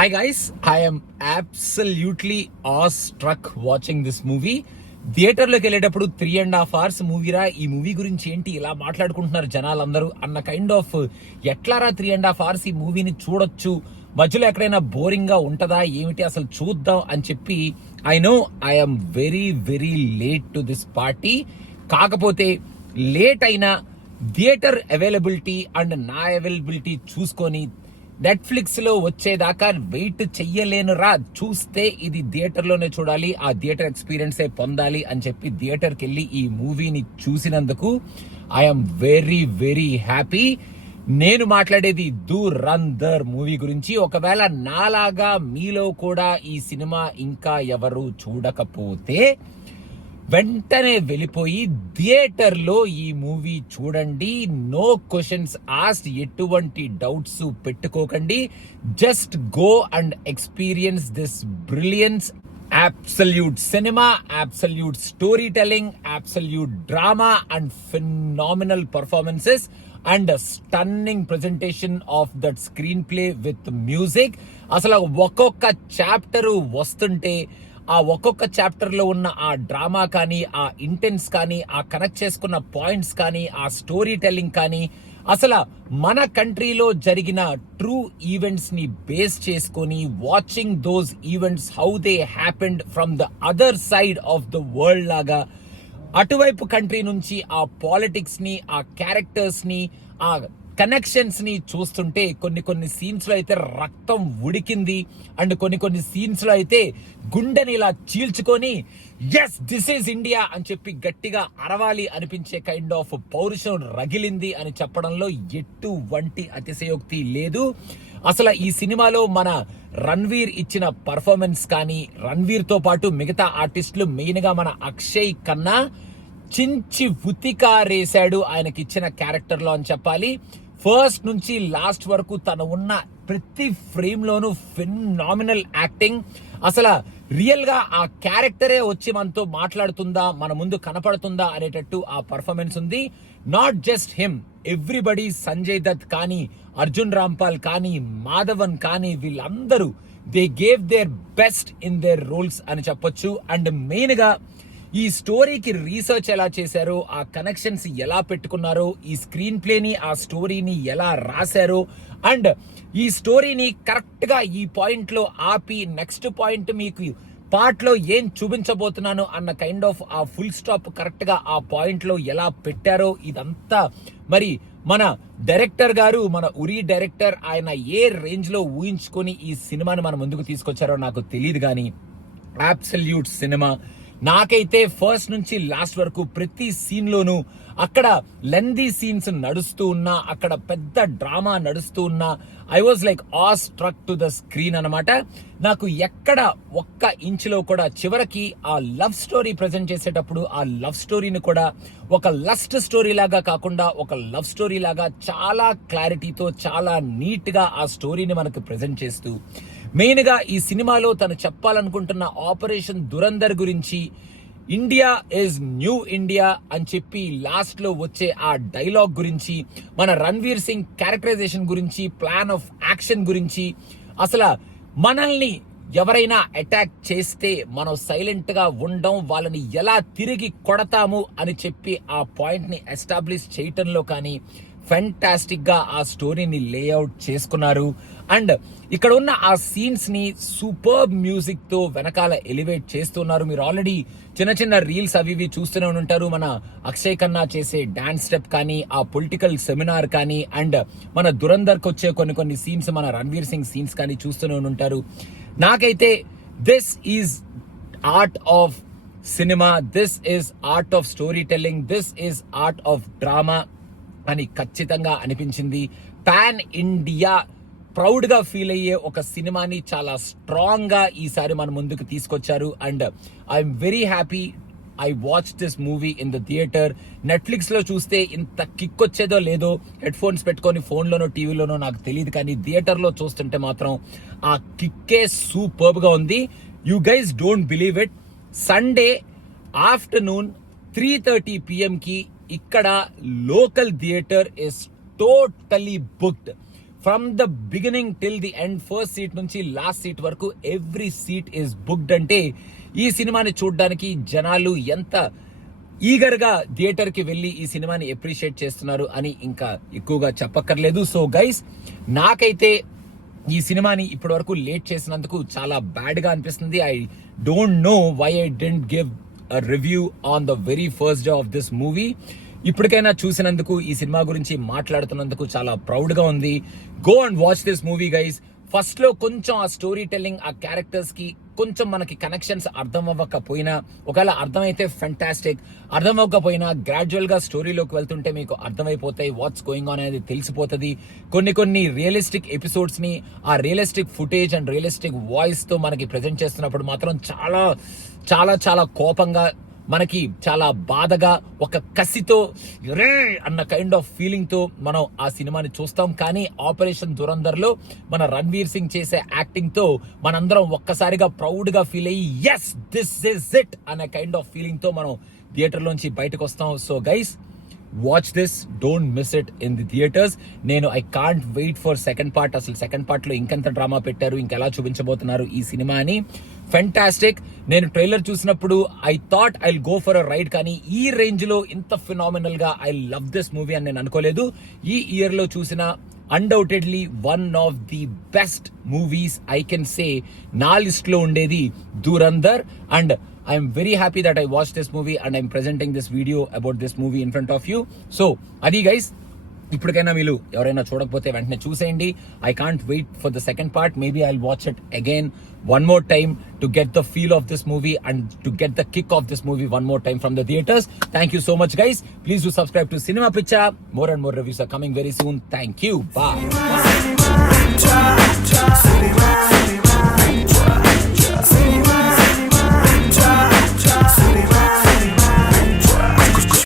Hi guys, I am absolutely awestruck watching this movie. థియేటర్లోకి వెళ్ళేటప్పుడు 3.5 hours మూవీరా, ఈ movie గురించి ఏంటి ఇలా మాట్లాడుకుంటున్నారు జనాలందరూ అన్న కైండ్ ఆఫ్ ఎట్లారా 3.5 hours ఈ మూవీని చూడొచ్చు, మధ్యలో ఎక్కడైనా బోరింగ్ గా ఉంటదా ఏమిటి అసలు చూద్దాం అని చెప్పి I know I'm very very late to this party. కాకపోతే లేట్ అయినా థియేటర్ అవైలబిలిటీ అండ్ నా అవైలబిలిటీ చూసుకొని నెట్ఫ్లిక్స్ లో వచ్చేదాకా వెయిట్ చెయ్యలేనురా, చూస్తే ఇది థియేటర్లోనే చూడాలి, ఆ థియేటర్ ఎక్స్పీరియన్సే పొందాలి అని చెప్పి థియేటర్కి వెళ్ళి ఈ మూవీని చూసినందుకు ఐఎమ్ వెరీ వెరీ హ్యాపీ. నేను మాట్లాడేది ధురంధర్ మూవీ గురించి. ఒకవేళ నాలాగా మీలో కూడా ఈ సినిమా ఇంకా ఎవరు చూడకపోతే వెంటనే వెళ్ళిపోయి థియేటర్ లో ఈ మూవీ చూడండి. నో క్వశ్చన్స్ ఆస్క్డ్, ఎటువంటి డౌట్స్ పెట్టుకోకండి. Just go and experience this brilliance. Absolute cinema, absolute storytelling, absolute drama and phenomenal performances and a stunning presentation of that screenplay with music. అసలు ఒక్కొక్క చాప్టర్ వస్తుంటే ఆ ఒక్కొక్క చాప్టర్ లో ఉన్న ఆ డ్రామా కానీ, ఆ ఇంటెన్స్ కానీ, ఆ కనెక్ట్ చేసుకున్న పాయింట్స్ కానీ, ఆ స్టోరీ టెల్లింగ్ కానీ, అసలు మన కంట్రీలో జరిగిన ట్రూ ఈవెంట్స్ ని బేస్ చేసుకొని watching those events how they happened from the other side of the world లాగా, అటువైపు కంట్రీ నుంచి ఆ పాలిటిక్స్ ని, ఆ క్యారెక్టర్స్ ని, ఆ కనెక్షన్స్ ని చూస్తుంటే కొన్ని సీన్స్ లో అయితే రక్తం ఉడికింది అండ్ కొన్ని సీన్స్ లో అయితే గుండెని ఇలా చీల్చుకొని ఎస్ దిస్ ఈజ్ ఇండియా అని చెప్పి గట్టిగా అరవాలి అనిపించే కైండ్ ఆఫ్ పౌరుషం రగిలింది అని చెప్పడంలో ఎటువంటి అతిశయోక్తి లేదు. అసలు ఈ సినిమాలో మన రణ్వీర్ ఇచ్చిన పర్ఫార్మెన్స్ కానీ, రణ్వీర్ తో పాటు మిగతా ఆర్టిస్టులు మెయిన్ గా మన అక్షయ్ కన్నా చించి ఉతికారేశాడు ఆయనకిచ్చిన క్యారెక్టర్ లో అని చెప్పాలి. ఫస్ట్ నుంచి లాస్ట్ వరకు తను ఉన్న ప్రతి ఫ్రేమ్ లోనూ ఫెనామినల్ యాక్టింగ్. అసలు రియల్ గా ఆ క్యారెక్టరే వచ్చి మనతో మాట్లాడుతుందా, మన ముందు కనపడుతుందా అనేటట్టు ఆ పర్ఫార్మెన్స్ ఉంది. Not just him, everybody, Sanjay Dutt కానీ, అర్జున్ రాంపాల్ కానీ, మాధవన్ కానీ, వీళ్ళందరూ they gave their best in their roles అని చెప్పొచ్చు. అండ్ మెయిన్ గా ఈ స్టోరీకి రీసెర్చ్ ఎలా చేశారో, ఆ కనెక్షన్స్ ఎలా పెట్టుకున్నారో, ఈ స్క్రీన్ ప్లేని, ఆ స్టోరీని ఎలా రాశారో, అండ్ ఈ స్టోరీని కరెక్ట్ గా ఈ పాయింట్ లో ఆపి నెక్స్ట్ పాయింట్ మీకు పార్ట్ లో ఏం చూపించబోతున్నాను అన్న కైండ్ ఆఫ్ ఆ ఫుల్ స్టాప్ కరెక్ట్ గా ఆ పాయింట్ లో ఎలా పెట్టారో, ఇదంతా మరి మన డైరెక్టర్ గారు, మన ఉరి డైరెక్టర్, ఆయన ఏ రేంజ్ లో ఊహించుకొని ఈ సినిమాని మన ముందుకు తీసుకొచ్చారో నాకు తెలియదు కానీ అబ్సల్యూట్ సినిమా. నాకైతే ఫస్ట్ నుంచి లాస్ట్ వరకు ప్రతి సీన్ లోనూ అక్కడ లెందీ సీన్స్ నడుస్తూ ఉన్నా, అక్కడ పెద్ద డ్రామా నడుస్తూ ఉన్నా, ఐ వాజ్ లైక్ ఆ స్ట్రక్ టు ద స్క్రీన్ అనమాట. నాకు ఎక్కడ ఒక్క ఇంచులో కూడా చివరికి ఆ లవ్ స్టోరీ ప్రెజెంట్ చేసేటప్పుడు ఆ లవ్ స్టోరీని కూడా ఒక లస్ట్ స్టోరీ లాగా కాకుండా ఒక లవ్ స్టోరీ లాగా చాలా క్లారిటీతో చాలా నీట్ గా ఆ స్టోరీని మనకు ప్రెజెంట్ చేస్తూ, మెయిన్ గా ఈ సినిమాలో తను చెప్పాలనుకుంటున్న ఆపరేషన్ దురంధర్ గురించి, ఇండియా ఈజ్ న్యూ ఇండియా అని చెప్పి లాస్ట్ లో వచ్చే ఆ డైలాగ్ గురించి, మన రణ్వీర్ సింగ్ క్యారెక్టరైజేషన్ గురించి, ప్లాన్ ఆఫ్ యాక్షన్ గురించి, అసలు మనల్ని ఎవరైనా అటాక్ చేస్తే మనం సైలెంట్ గా ఉండడం, వాళ్ళని ఎలా తిరిగి కొడతాము అని చెప్పి ఆ పాయింట్ ని ఎస్టాబ్లిష్ చేయటంలో కానీ ఫెంటాస్టిక్ గా ఆ స్టోరీని లేఅవుట్ చేసుకున్నారు. అండ్ ఇక్కడ ఉన్న ఆ సీన్స్ ని సూపర్ మ్యూజిక్ తో వెనకాల ఎలివేట్ చేస్తున్నారు. మీరు ఆల్రెడీ చిన్న రీల్స్ అవి చూస్తూనే ఉంటారు. మన అక్షయ్ ఖన్నా చేసే డాన్స్ స్టెప్ కానీ, ఆ పొలిటికల్ సెమినార్ కానీ, అండ్ మన దురంధర్కి వచ్చే కొన్ని సీన్స్, మన రణ్వీర్ సింగ్ సీన్స్ కానీ చూస్తూనే ఉంటారు. నాకైతే this is art of cinema, this is art of story telling, this is art of drama అని ఖచ్చితంగా అనిపించింది. పాన్ ఇండియా ప్రౌడ్ గా ఫీల్ అయ్యే ఒక సినిమాని చాలా స్ట్రాంగ్ గా ఈసారి మన ముందుకు తీసుకొచ్చారు. And I'm very happy I watch this movie in the theatre. Netflix లో చూస్తే ఇంత కిక్ వచ్చేదో లేదో, హెడ్ ఫోన్స్ పెట్టుకొని ఫోన్లోనో టీవీలోనో నాకు తెలియదు, కానీ థియేటర్ లో చూస్తుంటే మాత్రం ఆ కిక్కే సూపర్బ్ గా ఉంది. You guys don't believe it, Sunday afternoon 3:30 PM కి ఇక్కడ local theatre is totally booked. From the beginning till the end, first seat నుంచి లాస్ట్ సీట్ వరకు ఎవ్రీ సీట్ ఈస్ బుక్డ్. అంటే ఈ సినిమాని చూడడానికి జనాలు ఎంత ఈగర్ గా థియేటర్ కి వెళ్ళి ఈ సినిమాని అప్రిషియేట్ చేస్తున్నారు అని ఇంకా ఎక్కువగా చెప్పక్కర్లేదు. సో గైస్, నాకైతే ఈ సినిమాని ఇప్పటి వరకు లేట్ చేసినందుకు చాలా బ్యాడ్ గా అనిపిస్తుంది. I don't know why I didn't give a review on the very first day of this movie. ఇప్పటికైనా చూసినందుకు, ఈ సినిమా గురించి మాట్లాడుతున్నందుకు చాలా ప్రౌడ్ గా ఉంది. Go and watch this movie guys. First లో కొంచెం ఆ స్టోరీ టెల్లింగ్, ఆ క్యారెక్టర్స్ కి కొంచెం మనకి కనెక్షన్స్ అర్థం అవ్వకపోయినా, ఒకవేళ అర్థమైతే ఫెంటాస్టిక్, అర్థం అవ్వకపోయినా గ్రాడ్యువల్ గా స్టోరీలోకి వెళ్తుంటే మీకు అర్థమైపోతాయి, వాట్స్ గోయింగ్ ఆన్ అనేది తెలిసిపోతుంది. కొన్ని రియలిస్టిక్ ఎపిసోడ్స్ ని ఆ realistic footage and realistic voice తో మనకి ప్రెజెంట్ చేస్తున్నప్పుడు మాత్రం చాలా చాలా చాలా కోపంగా, మనకి చాలా బాధగా, ఒక కసితో రే అన్న కైండ్ ఆఫ్ ఫీలింగ్ తో మనం ఆ సినిమాని చూస్తాం. కానీ ఆపరేషన్ దురంధర్ లో మన రణ్వీర్ సింగ్ చేసే యాక్టింగ్ తో మనందరం ఒక్కసారిగా ప్రౌడ్ గా ఫీల్ అయ్యి ఎస్ దిస్ ఇస్ ఇట్ అనే కైండ్ ఆఫ్ ఫీలింగ్ తో మనం థియేటర్ లోంచి బయటకు వస్తాం. So guys, watch this, don't miss it in the theatres. నేను I can't wait for second part. అసలు సెకండ్ పార్ట్ లో ఇంకెంత డ్రామా పెట్టారు, ఇంకెలా చూపించబోతున్నారు ఈ సినిమా అని. ఫెంటాస్టిక్. నేను ట్రైలర్ చూసినప్పుడు I thought I go for a ride, కానీ ఈ రేంజ్ లో ఇంత ఫినామినల్ గా ఐ లవ్ దిస్ మూవీ అని నేను అనుకోలేదు. ఈ ఇయర్ లో చూసిన undoubtedly one of the best movies I can say. నా లిస్ట్ లో ఉండేది Dhurandhar. And I'm very happy that I watched this movie and I'm presenting this video about this movie in front of you. So, adi guys, ఇప్పటికైనా మీరు ఎవరైనా చూడకపోతే వెంటనే చూసేయండి. I can't wait for the second part. Maybe I'll watch it again one more time to get the feel of this movie and to get the kick of this movie one more time from the theaters. Thank you so much guys. Please do subscribe to Cinema Picture. More and more reviews are coming very soon. Thank you. Bye.